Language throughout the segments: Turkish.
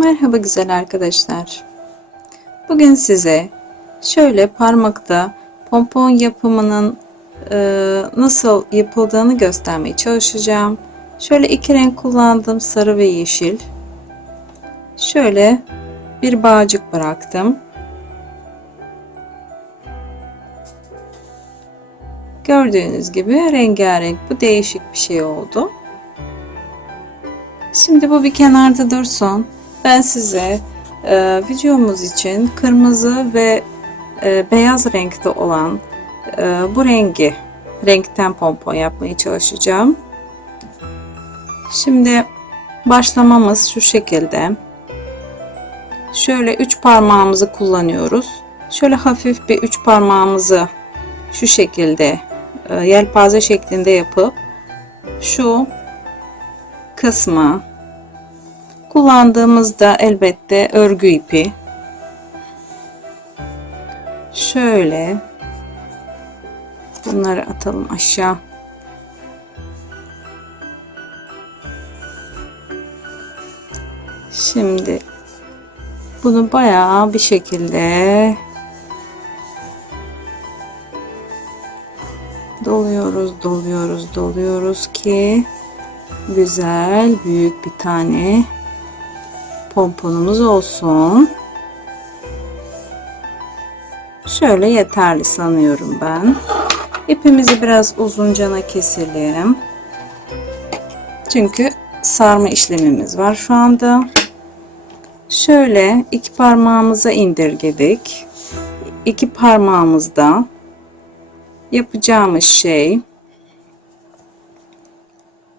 Merhaba güzel arkadaşlar. Bugün size şöyle parmakta pompon yapımının nasıl yapıldığını göstermeye çalışacağım. Şöyle iki renk kullandım, sarı ve yeşil. Şöyle bir bağcık bıraktım. Gördüğünüz gibi rengarenk, bu değişik bir şey oldu. Şimdi bu bir kenarda dursun. Ben size videomuz için kırmızı ve beyaz renkte olan bu renkten pompon yapmaya çalışacağım. Şimdi başlamamız şu şekilde. Şöyle 3 parmağımızı kullanıyoruz. Şöyle hafif bir 3 parmağımızı şu şekilde yelpaze şeklinde yapıp şu kısma kullandığımızda elbette örgü ipi şöyle bunları atalım aşağı. Şimdi bunu bayağı bir şekilde doluyoruz ki güzel büyük bir tane pomponumuz olsun. Şöyle yeterli sanıyorum ben. İpimizi biraz uzuncana keselim. Çünkü sarma işlemimiz var şu anda. Şöyle iki parmağımıza indirgedik. İki parmağımızda yapacağımız şey,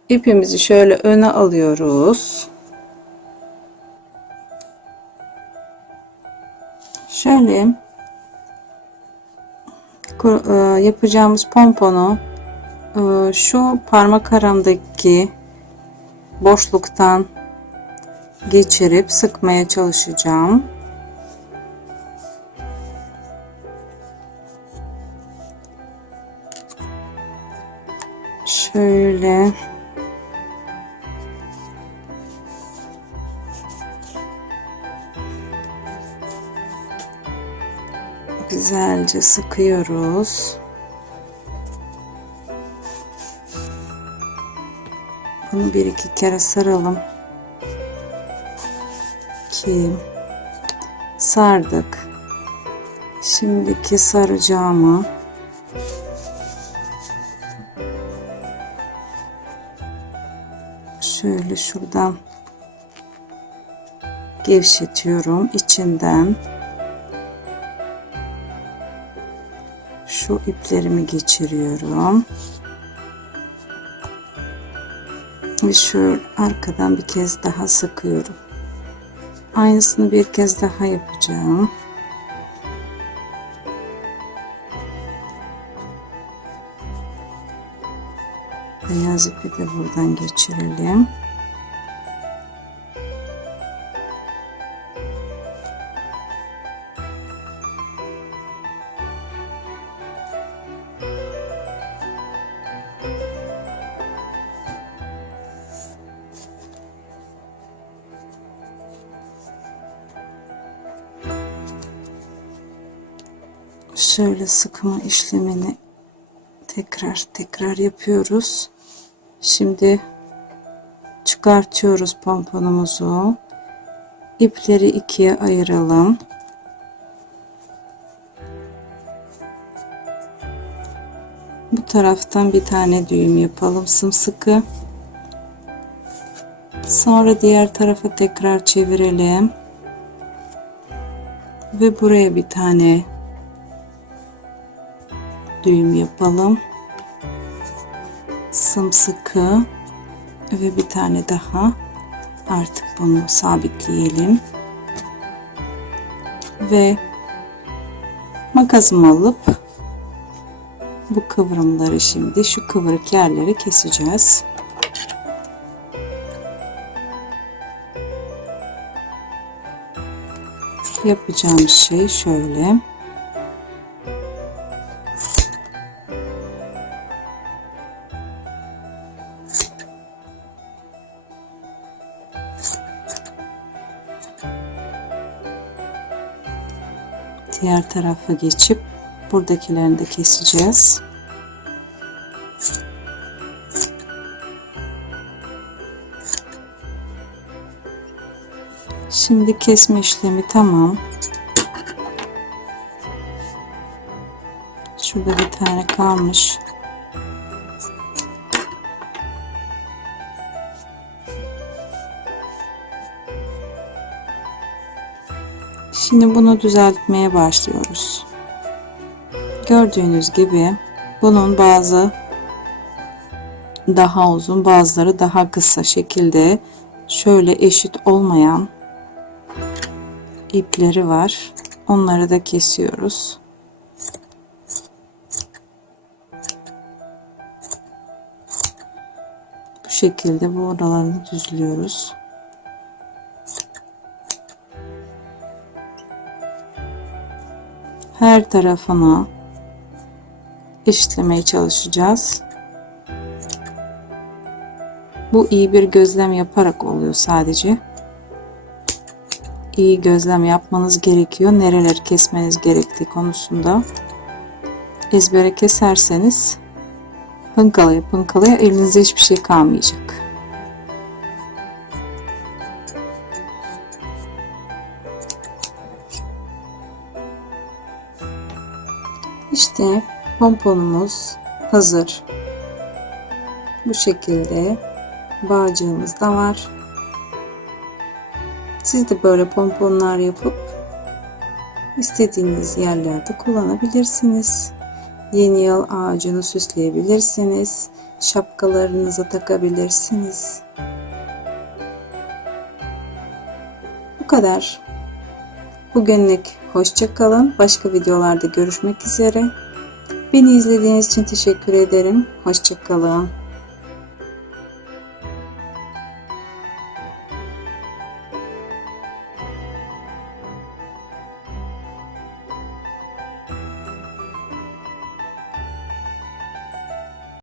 ipimizi şöyle öne alıyoruz. Şöyle yapacağımız pomponu şu parmak aramdaki boşluktan geçirip sıkmaya çalışacağım. Şöyle güzelce sıkıyoruz. Bunu bir iki kere saralım ki sardık. Şimdiki saracağımı şöyle şuradan gevşetiyorum, içinden şu iplerimi geçiriyorum ve şöyle arkadan bir kez daha sıkıyorum. Aynısını bir kez daha yapacağım. Beyaz ipi de buradan geçirelim. Şöyle sıkma işlemini tekrar yapıyoruz. Şimdi çıkartıyoruz pomponumuzu. İpleri ikiye ayıralım. Bu taraftan bir tane düğüm yapalım sımsıkı. Sonra diğer tarafa tekrar çevirelim. Ve buraya bir tane düğüm yapalım. Sımsıkı ve bir tane daha. Artık bunu sabitleyelim. Ve makasımı alıp bu kıvrımları şimdi şu kıvrık yerleri keseceğiz. Yapacağımız şey şöyle. diğer tarafa geçip buradakilerini de keseceğiz. Şimdi kesme işlemi tamam. Şurada bir tane kalmış. Şimdi bunu düzeltmeye başlıyoruz. Gördüğünüz gibi bunun bazı daha uzun, bazıları daha kısa şekilde şöyle eşit olmayan ipleri var. Onları da kesiyoruz. Bu şekilde bu oralarını düzlüyoruz. Her tarafına eşitlemeye çalışacağız. Bu iyi bir gözlem yaparak oluyor sadece. İyi gözlem yapmanız gerekiyor. Nereleri kesmeniz gerektiği konusunda. Ezbere keserseniz pınkalaya pınkalaya elinizde hiçbir şey kalmayacak. İşte pomponumuz hazır. Bu şekilde bağcığımız da var. Siz de böyle pomponlar yapıp istediğiniz yerlerde kullanabilirsiniz. Yeni yıl ağacını süsleyebilirsiniz. Şapkalarınıza takabilirsiniz. Bu kadar. Bugünlük hoşça kalın. Başka videolarda görüşmek üzere. Beni izlediğiniz için teşekkür ederim. Hoşça kalın.